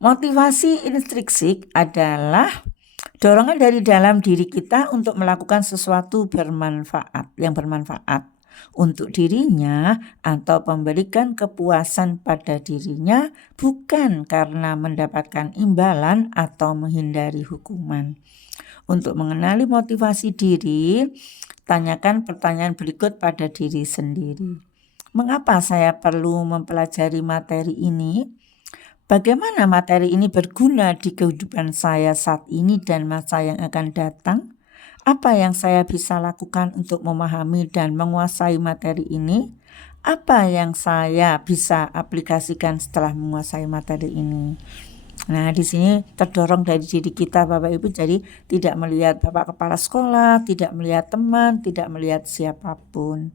Motivasi intrinsik adalah dorongan dari dalam diri kita untuk melakukan sesuatu yang bermanfaat untuk dirinya atau memberikan kepuasan pada dirinya, bukan karena mendapatkan imbalan atau menghindari hukuman. Untuk mengenali motivasi diri, tanyakan pertanyaan berikut pada diri sendiri. Mengapa saya perlu mempelajari materi ini? Bagaimana materi ini berguna di kehidupan saya saat ini dan masa yang akan datang? Apa yang saya bisa lakukan untuk memahami dan menguasai materi ini? Apa yang saya bisa aplikasikan setelah menguasai materi ini? Nah, di sini terdorong dari diri kita, Bapak Ibu, jadi tidak melihat Bapak Kepala Sekolah, tidak melihat teman, tidak melihat siapapun.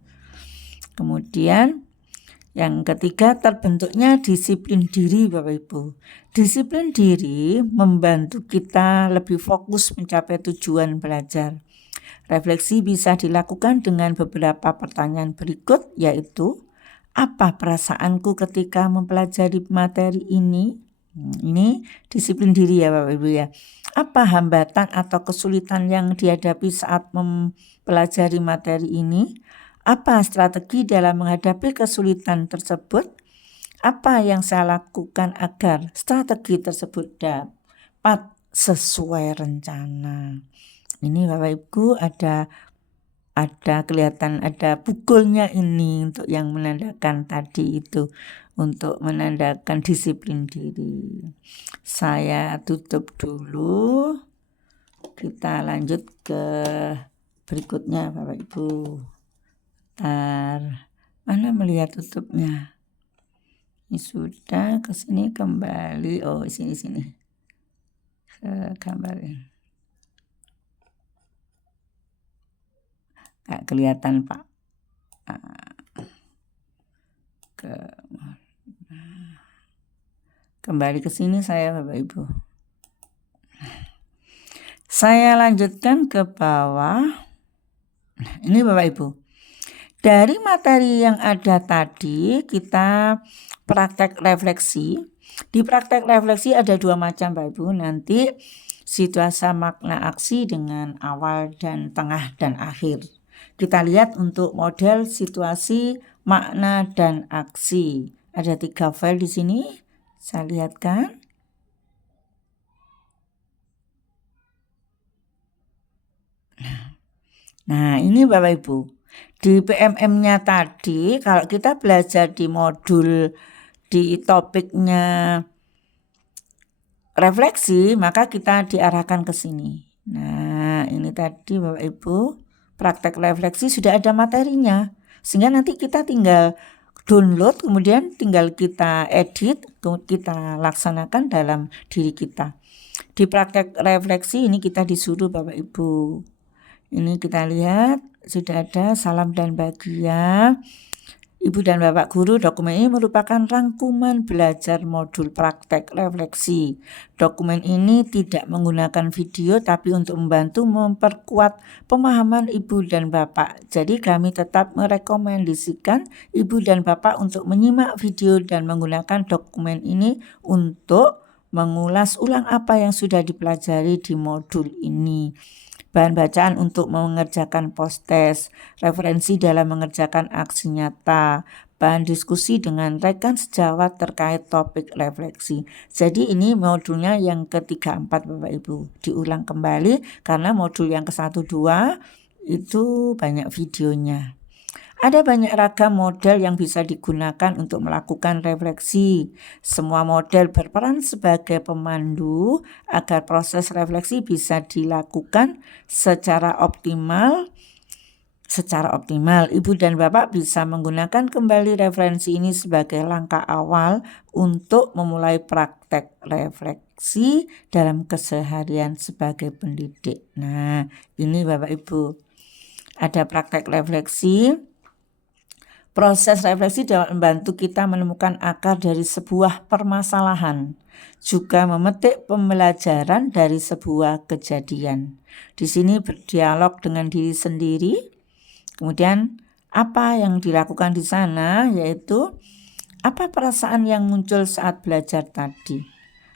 Kemudian yang ketiga, terbentuknya disiplin diri, Bapak Ibu. Disiplin diri membantu kita lebih fokus mencapai tujuan belajar. Refleksi bisa dilakukan dengan beberapa pertanyaan berikut, yaitu, apa perasaanku ketika mempelajari materi ini? Ini disiplin diri ya Bapak Ibu ya. Apa hambatan atau kesulitan yang dihadapi saat mempelajari materi ini? Apa strategi dalam menghadapi kesulitan tersebut? Apa yang saya lakukan agar strategi tersebut dapat sesuai rencana? Ini Bapak Ibu ada kelihatan ada pukulnya ini untuk yang menandakan tadi itu, untuk menandakan disiplin diri. Saya tutup dulu. Kita lanjut ke berikutnya Bapak Ibu. Mana melihat tutupnya? Ini sudah, ke sini kembali. Oh, sini. Ke gambar ini. Nggak kelihatan Pak. Kembali ke sini saya Bapak Ibu. Saya lanjutkan ke bawah. Ini Bapak Ibu. Dari materi yang ada tadi, kita praktek refleksi. Di praktek refleksi ada 2 macam Bapak Ibu. Nanti situasi makna aksi dengan awal dan tengah dan akhir. Kita lihat untuk model situasi, makna, dan aksi. Ada 3 file di sini. Saya lihatkan. Nah, ini Bapak Ibu. Di PMM-nya tadi, kalau kita belajar di modul di topiknya refleksi, maka kita diarahkan ke sini. Nah, ini tadi Bapak Ibu, praktek refleksi sudah ada materinya. Sehingga nanti kita tinggal download, kemudian tinggal kita edit, kita laksanakan dalam diri kita. Di praktek refleksi ini kita disuruh Bapak Ibu. Ini kita lihat sudah ada salam dan bahagia. Ibu dan Bapak Guru, dokumen ini merupakan rangkuman belajar modul praktek refleksi. Dokumen ini tidak menggunakan video tapi untuk membantu memperkuat pemahaman Ibu dan Bapak. Jadi kami tetap merekomendasikan Ibu dan Bapak untuk menyimak video dan menggunakan dokumen ini untuk mengulas ulang apa yang sudah dipelajari di modul ini. Bahan bacaan untuk mengerjakan post-test, referensi dalam mengerjakan aksi nyata, bahan diskusi dengan rekan sejawat terkait topik refleksi. Jadi ini modulnya yang ke-3, 4 Bapak Ibu. Diulang kembali karena modul yang ke-1, 2 itu banyak videonya. Ada banyak ragam model yang bisa digunakan untuk melakukan refleksi. Semua model berperan sebagai pemandu agar proses refleksi bisa dilakukan secara optimal. Ibu dan Bapak bisa menggunakan kembali referensi ini sebagai langkah awal untuk memulai praktek refleksi dalam keseharian sebagai pendidik. Nah, ini Bapak Ibu. Ada praktek refleksi. Proses refleksi dapat membantu kita menemukan akar dari sebuah permasalahan, juga memetik pembelajaran dari sebuah kejadian. Di sini berdialog dengan diri sendiri. Kemudian apa yang dilakukan di sana, yaitu apa perasaan yang muncul saat belajar tadi.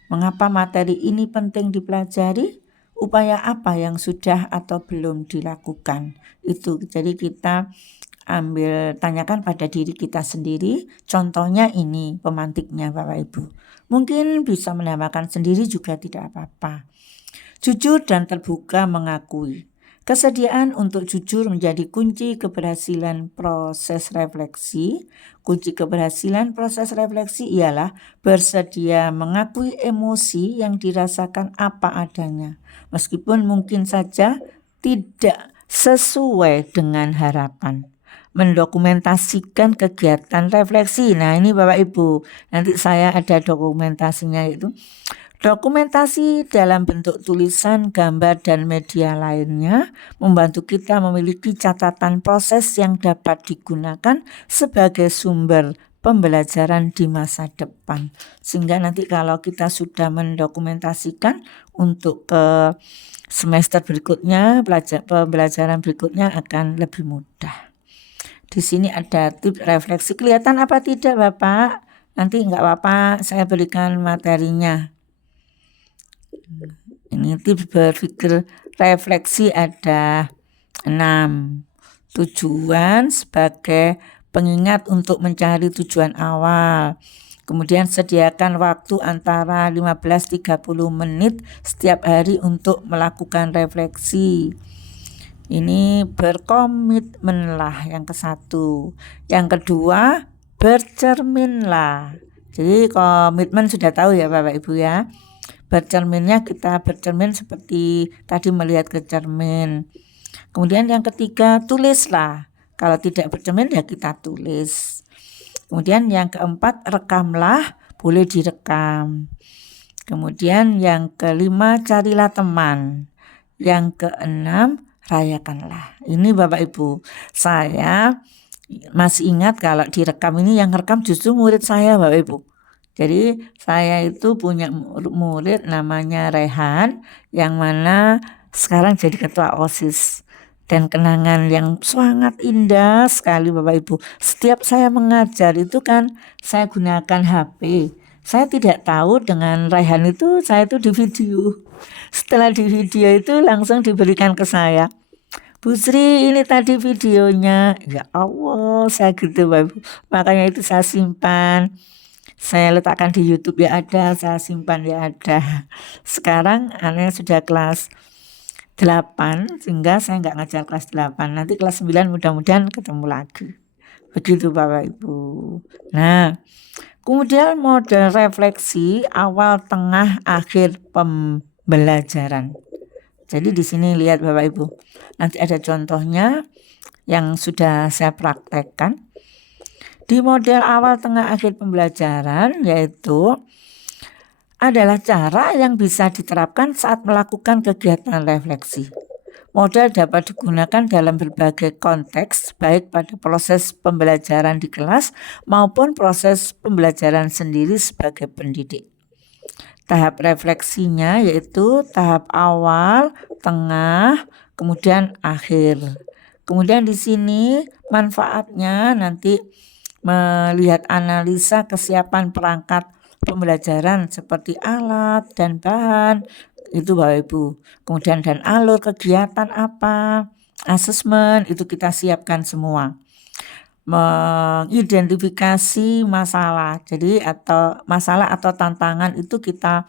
Mengapa materi ini penting dipelajari? Upaya apa yang sudah atau belum dilakukan? Itu jadi kita tanyakan pada diri kita sendiri. Contohnya ini pemantiknya Bapak Ibu. Mungkin bisa menambahkan sendiri juga tidak apa-apa. Jujur dan terbuka mengakui. Kesediaan untuk jujur menjadi kunci keberhasilan proses refleksi. Kunci keberhasilan proses refleksi ialah bersedia mengakui emosi yang dirasakan apa adanya, meskipun mungkin saja tidak sesuai dengan harapan. Mendokumentasikan kegiatan refleksi. Nah, ini Bapak Ibu, nanti saya ada dokumentasinya itu. Dokumentasi dalam bentuk tulisan, gambar, dan media lainnya membantu kita memiliki catatan proses yang dapat digunakan sebagai sumber pembelajaran di masa depan. Sehingga nanti kalau kita sudah mendokumentasikan untuk ke semester berikutnya, pembelajaran berikutnya akan lebih mudah. Di sini ada tips refleksi. Kelihatan apa tidak Bapak? Nanti enggak apa-apa, saya berikan materinya. Ini tips berpikir refleksi ada 6. Tujuan sebagai pengingat untuk mencari tujuan awal. Kemudian sediakan waktu antara 15-30 menit setiap hari untuk melakukan refleksi. Ini berkomitmenlah yang ke-1. Yang kedua, bercerminlah. Jadi komitmen sudah tahu ya Bapak Ibu ya. Bercerminnya kita bercermin seperti tadi melihat ke cermin. Kemudian yang ketiga, tulislah. Kalau tidak bercermin ya kita tulis. Kemudian yang keempat, rekamlah, boleh direkam. Kemudian yang kelima, carilah teman. Yang keenam, rayakanlah. Ini Bapak Ibu, saya masih ingat kalau direkam ini yang rekam justru murid saya Bapak Ibu. Jadi saya itu punya murid namanya Rehan yang mana sekarang jadi ketua OSIS. Dan kenangan yang sangat indah sekali Bapak Ibu. Setiap saya mengajar itu kan saya gunakan HP. Saya tidak tahu dengan Rehan itu saya itu di video. Setelah di video itu langsung diberikan ke saya. Bu Sri ini tadi videonya. Ya Allah saya gitu Bapak Ibu. Makanya itu saya simpan. Saya letakkan di YouTube ya ada, saya simpan ya ada. Sekarang anaknya sudah kelas 8 sehingga saya nggak ngajar kelas 8. Nanti kelas 9 mudah-mudahan ketemu lagi. Begitu Bapak Ibu. Nah, kemudian model refleksi awal, tengah, akhir pembelajaran. Jadi di sini lihat Bapak Ibu. Nanti ada contohnya yang sudah saya praktekkan. Di model awal, tengah, akhir pembelajaran yaitu adalah cara yang bisa diterapkan saat melakukan kegiatan refleksi. Model dapat digunakan dalam berbagai konteks, baik pada proses pembelajaran di kelas maupun proses pembelajaran sendiri sebagai pendidik. Tahap refleksinya yaitu tahap awal, tengah, kemudian akhir. Kemudian di sini manfaatnya nanti melihat analisa kesiapan perangkat pembelajaran seperti alat dan bahan itu Bapak Ibu. Kemudian dan alur kegiatan apa, asesmen itu kita siapkan semua. Mengidentifikasi masalah. Jadi atau masalah atau tantangan itu kita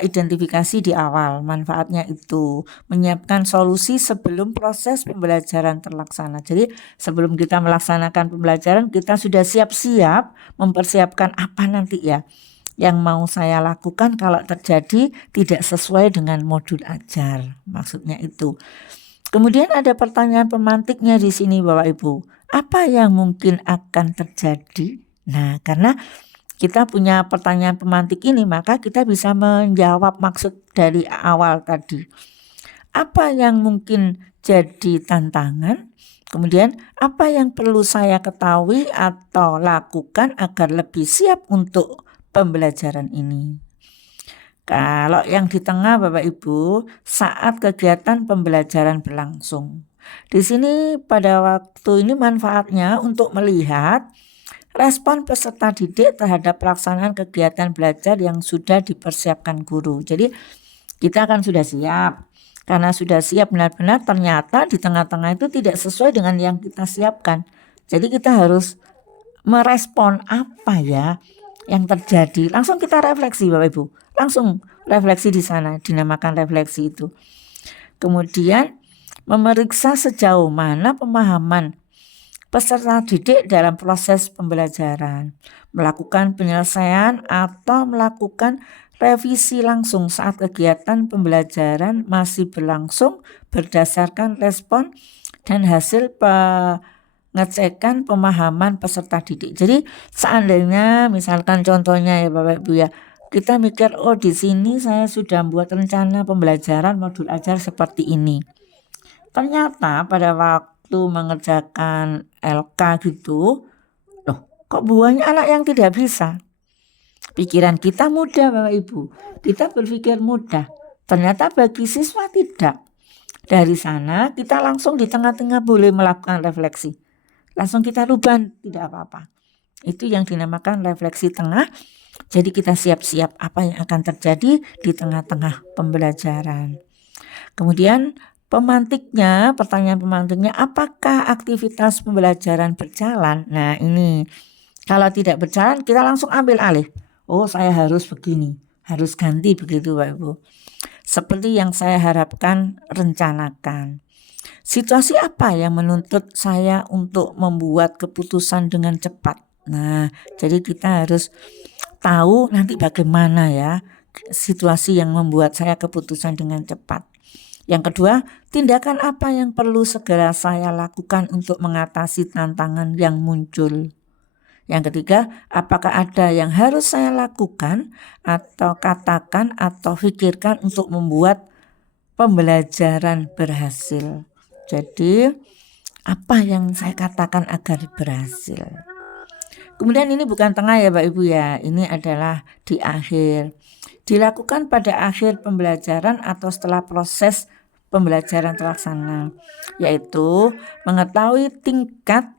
identifikasi di awal. Manfaatnya itu menyiapkan solusi sebelum proses pembelajaran terlaksana. Jadi sebelum kita melaksanakan pembelajaran kita sudah siap-siap mempersiapkan apa nanti ya yang mau saya lakukan kalau terjadi tidak sesuai dengan modul ajar. Maksudnya itu. Kemudian ada pertanyaan pemantiknya di sini Bapak Ibu. Apa yang mungkin akan terjadi? Nah, karena kita punya pertanyaan pemantik ini, maka kita bisa menjawab maksud dari awal tadi. Apa yang mungkin jadi tantangan? Kemudian apa yang perlu saya ketahui atau lakukan agar lebih siap untuk pembelajaran ini? Kalau yang di tengah Bapak Ibu, saat kegiatan pembelajaran berlangsung. Di sini pada waktu ini manfaatnya untuk melihat respon peserta didik terhadap pelaksanaan kegiatan belajar yang sudah dipersiapkan guru. Jadi kita kan sudah siap. Karena sudah siap benar-benar, ternyata di tengah-tengah itu tidak sesuai dengan yang kita siapkan. Jadi kita harus merespon apa ya yang terjadi. Langsung kita refleksi Bapak Ibu. Langsung refleksi di sana, dinamakan refleksi itu. Kemudian memeriksa sejauh mana pemahaman peserta didik dalam proses pembelajaran, melakukan penyelesaian atau melakukan revisi langsung saat kegiatan pembelajaran masih berlangsung berdasarkan respon dan hasil pengecekan pemahaman peserta didik. Jadi seandainya misalkan contohnya ya Bapak Ibu ya, kita mikir di sini saya sudah membuat rencana pembelajaran modul ajar seperti ini. Ternyata pada waktu mengerjakan LK gitu, loh kok banyak anak yang tidak bisa. Pikiran kita mudah Bapak Ibu, kita berpikir mudah, ternyata bagi siswa tidak. Dari sana kita langsung di tengah-tengah boleh melakukan refleksi. Langsung kita rubah, tidak apa-apa. Itu yang dinamakan refleksi tengah. Jadi kita siap-siap apa yang akan terjadi di tengah-tengah pembelajaran. Kemudian pertanyaan pemantiknya, apakah aktivitas pembelajaran berjalan? Nah ini, kalau tidak berjalan kita langsung ambil alih. Saya harus begini, harus ganti begitu Bapak Ibu. Seperti yang saya harapkan, rencanakan. Situasi apa yang menuntut saya untuk membuat keputusan dengan cepat? Nah, jadi kita harus tahu nanti bagaimana ya situasi yang membuat saya keputusan dengan cepat. Yang kedua, tindakan apa yang perlu segera saya lakukan untuk mengatasi tantangan yang muncul. Yang ketiga, apakah ada yang harus saya lakukan atau katakan atau pikirkan untuk membuat pembelajaran berhasil. Jadi, apa yang saya katakan agar berhasil. Kemudian ini bukan tengah ya Bapak Ibu ya, ini adalah di akhir. Dilakukan pada akhir pembelajaran atau setelah proses pembelajaran terlaksana, yaitu mengetahui tingkat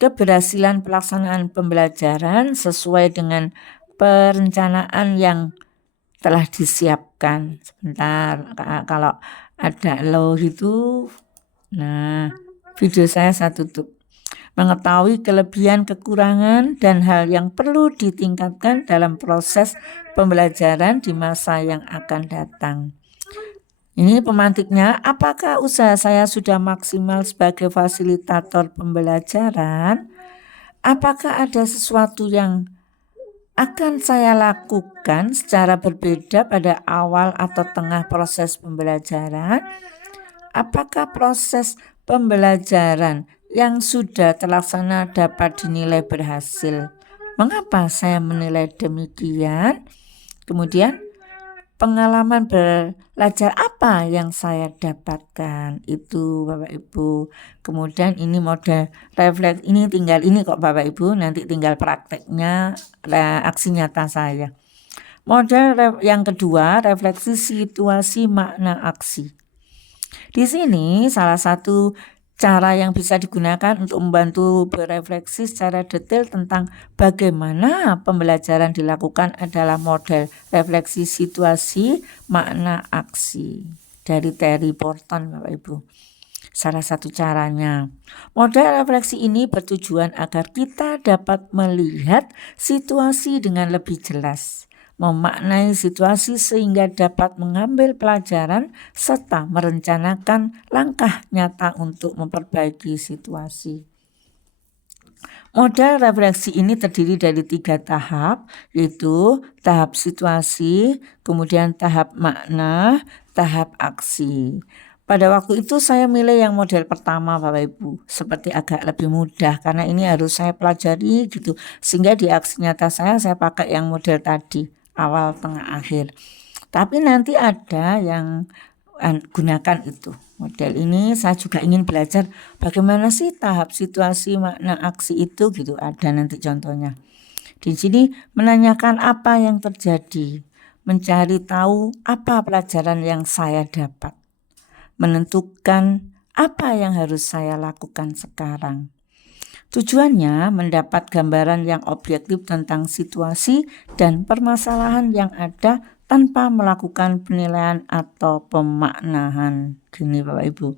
keberhasilan pelaksanaan pembelajaran sesuai dengan perencanaan yang telah disiapkan. Sebentar, kalau ada lo gitu, nah video saya tutup. Mengetahui kelebihan, kekurangan, dan hal yang perlu ditingkatkan dalam proses pembelajaran di masa yang akan datang. Ini pemantiknya, apakah usaha saya sudah maksimal sebagai fasilitator pembelajaran? Apakah ada sesuatu yang akan saya lakukan secara berbeda pada awal atau tengah proses pembelajaran? Apakah proses pembelajaran yang sudah terlaksana dapat dinilai berhasil? Mengapa saya menilai demikian? Kemudian, pengalaman belajar apa yang saya dapatkan itu Bapak Ibu. Kemudian ini model refleks, ini tinggal ini kok Bapak Ibu, nanti tinggal prakteknya aksi nyata saya. Model yang kedua, refleksi situasi makna aksi. Di sini salah satu cara yang bisa digunakan untuk membantu berefleksi secara detail tentang bagaimana pembelajaran dilakukan adalah model refleksi situasi makna aksi dari Terry Porton Bapak Ibu. Salah satu caranya, model refleksi ini bertujuan agar kita dapat melihat situasi dengan lebih jelas, memaknai situasi sehingga dapat mengambil pelajaran serta merencanakan langkah nyata untuk memperbaiki situasi. Model refleksi ini terdiri dari 3 tahap, yaitu tahap situasi, kemudian tahap makna, tahap aksi. Pada waktu itu saya milih yang model pertama Bapak Ibu, seperti agak lebih mudah karena ini harus saya pelajari gitu, sehingga di aksi nyata saya pakai yang model tadi, awal, tengah, akhir. Tapi nanti ada yang gunakan itu. Model ini saya juga ingin belajar bagaimana sih tahap situasi makna aksi itu gitu, ada nanti contohnya. Di sini menanyakan apa yang terjadi, mencari tahu apa pelajaran yang saya dapat, menentukan apa yang harus saya lakukan sekarang. Tujuannya mendapat gambaran yang objektif tentang situasi dan permasalahan yang ada tanpa melakukan penilaian atau pemaknaan. Gini Bapak Ibu,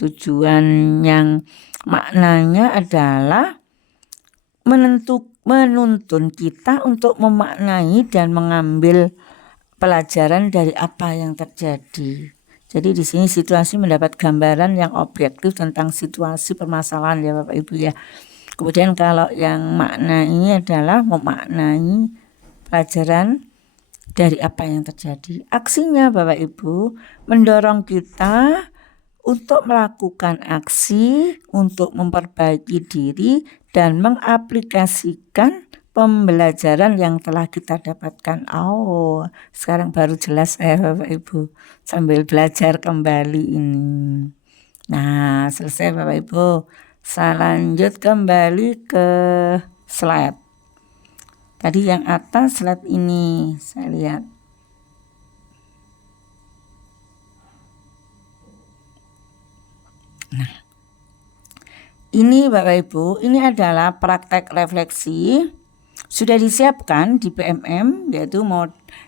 tujuan yang maknanya adalah menuntun kita untuk memaknai dan mengambil pelajaran dari apa yang terjadi. Jadi di sini situasi mendapat gambaran yang objektif tentang situasi permasalahan ya Bapak Ibu ya. Kemudian kalau yang makna ini adalah memaknai pelajaran dari apa yang terjadi. Aksinya Bapak Ibu mendorong kita untuk melakukan aksi, untuk memperbaiki diri dan mengaplikasikan pembelajaran yang telah kita dapatkan. Oh, sekarang baru jelas saya Bapak Ibu sambil belajar kembali ini. Nah, selesai Bapak Ibu. Saya lanjut kembali ke slide. Tadi yang atas slide ini saya lihat. Nah, ini Bapak Ibu, ini adalah praktek refleksi. Sudah disiapkan di PMM, yaitu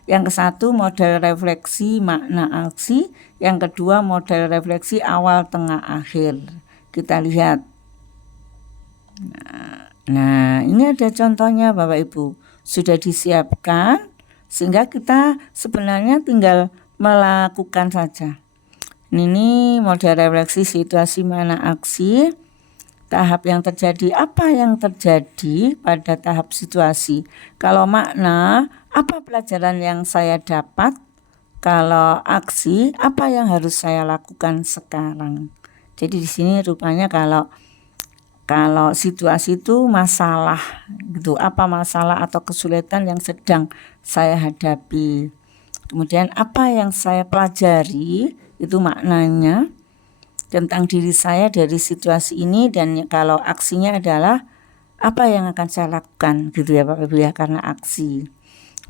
yang ke-1 model refleksi makna aksi, yang kedua model refleksi awal, tengah, akhir. Kita lihat. Nah, ini ada contohnya Bapak Ibu. Sudah disiapkan sehingga kita sebenarnya tinggal melakukan saja. Ini model refleksi situasi mana aksi. Tahap yang terjadi, apa yang terjadi pada tahap situasi. Kalau makna, apa pelajaran yang saya dapat. Kalau aksi, apa yang harus saya lakukan sekarang. Jadi di sini rupanya kalau situasi itu masalah gitu, apa masalah atau kesulitan yang sedang saya hadapi. Kemudian apa yang saya pelajari, itu maknanya tentang diri saya dari situasi ini, dan kalau aksinya adalah apa yang akan saya lakukan gitu ya Bapak Ibu ya, karena aksi.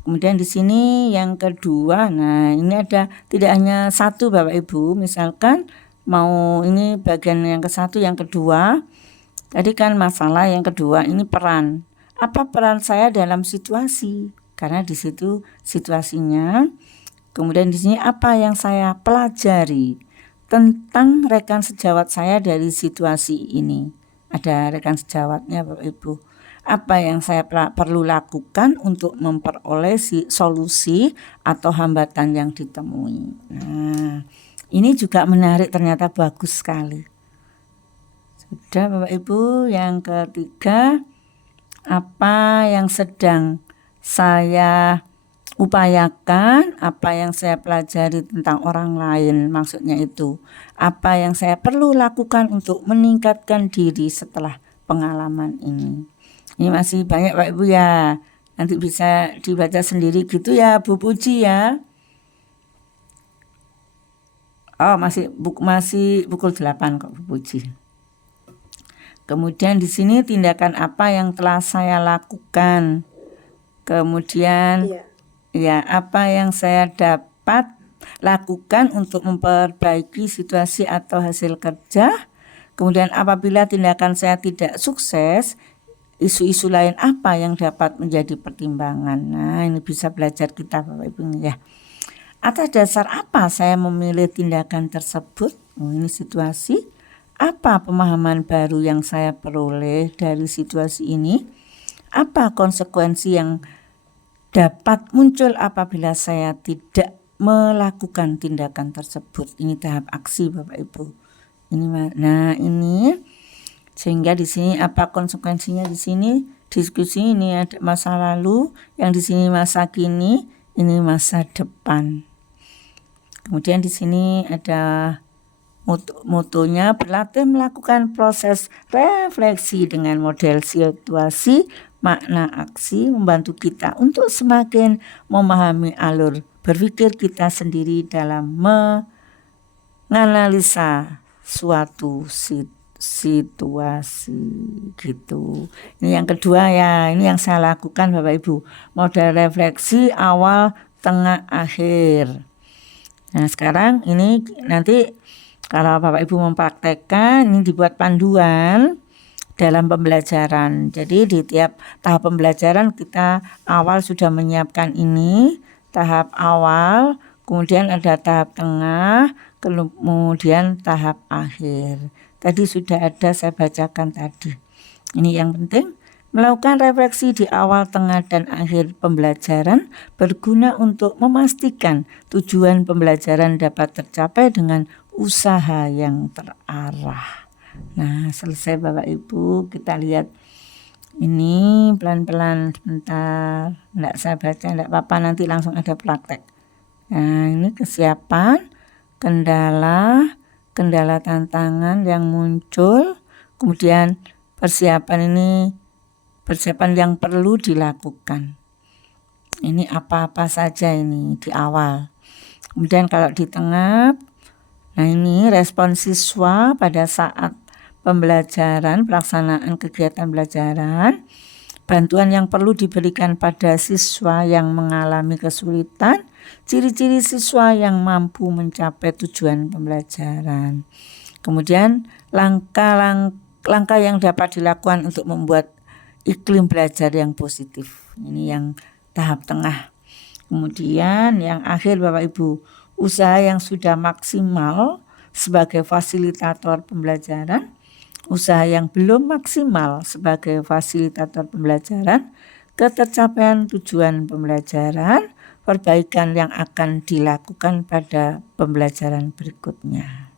Kemudian di sini yang kedua, nah ini ada tidak hanya satu Bapak Ibu, misalkan mau ini bagian yang ke-1, yang kedua. Tadi kan masalah, yang kedua ini peran. Apa peran saya dalam situasi? Karena di situ situasinya. Kemudian di sini apa yang saya pelajari tentang rekan sejawat saya dari situasi ini. Ada rekan sejawatnya Bapak Ibu. Apa yang saya perlu lakukan untuk memperoleh solusi atau hambatan yang ditemui. Nah, ini juga menarik, ternyata bagus sekali. Sudah Bapak Ibu. Yang ketiga, apa yang sedang saya upayakan, apa yang saya pelajari tentang orang lain, maksudnya itu. Apa yang saya perlu lakukan untuk meningkatkan diri setelah pengalaman ini. Ini masih banyak Pak Ibu ya. Nanti bisa dibaca sendiri gitu ya Bu Puji ya. Oh, masih pukul 8 kok Bu Puji. Kemudian di sini tindakan apa yang telah saya lakukan. Kemudian ya apa yang saya dapat lakukan untuk memperbaiki situasi atau hasil kerja. Kemudian apabila tindakan saya tidak sukses, isu-isu lain apa yang dapat menjadi pertimbangan. Nah, ini bisa belajar kita Bapak Ibu ya. Atas dasar apa saya memilih tindakan tersebut? Ini situasi. Apa pemahaman baru yang saya peroleh dari situasi ini? Apa konsekuensi yang dapat muncul apabila saya tidak melakukan tindakan tersebut? Ini tahap aksi Bapak Ibu. Ini sehingga di sini apa konsekuensinya di sini? Diskusi ini ada masa lalu, yang di sini masa kini, ini masa depan. Kemudian di sini ada motonya berlatih melakukan proses refleksi dengan model situasi, makna aksi, membantu kita untuk semakin memahami alur berpikir kita sendiri dalam menganalisa suatu situasi gitu. Ini yang kedua ya, ini yang saya lakukan Bapak Ibu. Model refleksi awal, tengah, akhir. Nah sekarang ini nanti kalau Bapak Ibu mempraktekkan, ini dibuat panduan dalam pembelajaran. Jadi di tiap tahap pembelajaran kita awal sudah menyiapkan ini, tahap awal, kemudian ada tahap tengah, kemudian tahap akhir. Tadi sudah ada saya bacakan tadi. Ini yang penting. Melakukan refleksi di awal, tengah, dan akhir pembelajaran berguna untuk memastikan tujuan pembelajaran dapat tercapai dengan usaha yang terarah. Nah, selesai Bapak Ibu, kita lihat ini pelan-pelan sebentar. Enggak saya baca, enggak apa-apa, nanti langsung ada praktek. Nah, ini kesiapan, kendala tantangan yang muncul, kemudian persiapan yang perlu dilakukan. Ini apa-apa saja ini di awal. Kemudian kalau di tengah, nah ini respon siswa pada saat pembelajaran, pelaksanaan kegiatan pembelajaran, bantuan yang perlu diberikan pada siswa yang mengalami kesulitan, ciri-ciri siswa yang mampu mencapai tujuan pembelajaran. Kemudian langkah yang dapat dilakukan untuk membuat iklim belajar yang positif. Ini yang tahap tengah. Kemudian yang akhir Bapak Ibu, usaha yang sudah maksimal sebagai fasilitator pembelajaran, usaha yang belum maksimal sebagai fasilitator pembelajaran, ketercapaian tujuan pembelajaran, perbaikan yang akan dilakukan pada pembelajaran berikutnya.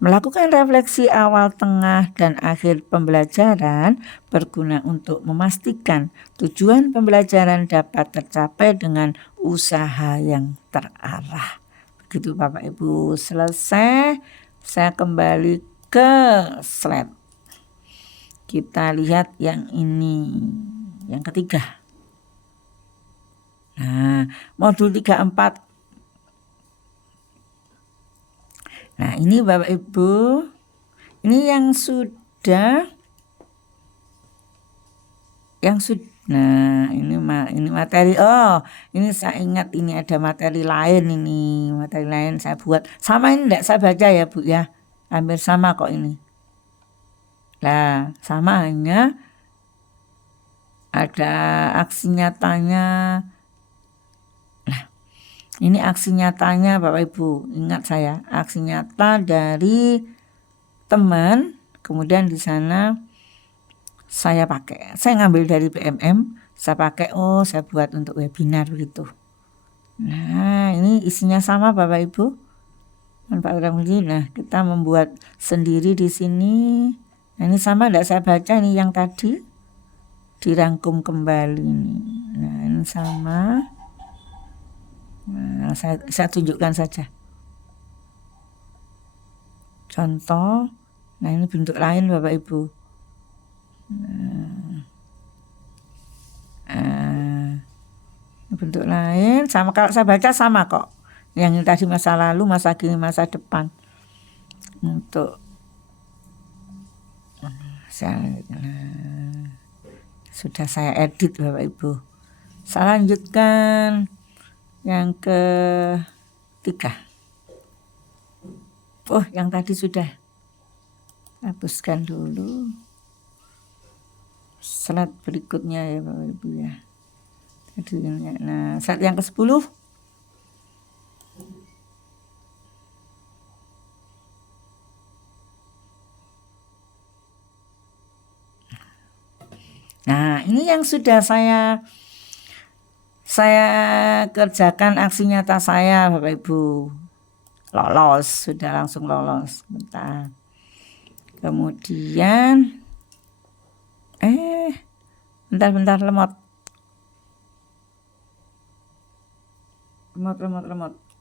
Melakukan refleksi awal, tengah, dan akhir pembelajaran berguna untuk memastikan tujuan pembelajaran dapat tercapai dengan usaha yang terarah. Begitu Bapak Ibu, selesai. Saya kembali ke slide. Kita lihat yang ini, yang ketiga. Nah, modul 34. Nah, ini Bapak Ibu, ini yang sudah nah ini materi. Oh, ini saya ingat ini ada materi lain ini. Materi lain saya buat. Sama ini enggak saya baca ya, Bu ya. Hampir sama kok ini. Nah, sama hanya ada aksi nyatanya. Nah, ini aksi nyatanya Bapak Ibu. Ingat saya, aksi nyata dari teman. Kemudian di sana saya pakai. Saya ngambil dari PMM, saya pakai, saya buat untuk webinar begitu. Nah, ini isinya sama Bapak Ibu. Pak Ramli. Nah, kita membuat sendiri di sini. Nah, ini sama enggak saya baca ini yang tadi dirangkum kembali ini. Nah, ini sama. Nah, saya tunjukkan saja. Contoh. Nah, ini bentuk lain Bapak Ibu. Bentuk lain sama, kalau saya baca sama kok. Yang tadi masa lalu, masa kini, masa depan. Untuk sudah saya edit Bapak Ibu. Saya lanjutkan yang ketiga. Yang tadi sudah. Hapuskan dulu. Slide berikutnya ya Bapak Ibu ya. Nah, slide yang ke-10. Nah, ini yang sudah saya kerjakan aksi nyata saya Bapak Ibu. Lolos, sudah langsung lolos. Bentar. Kemudian bentar lemot.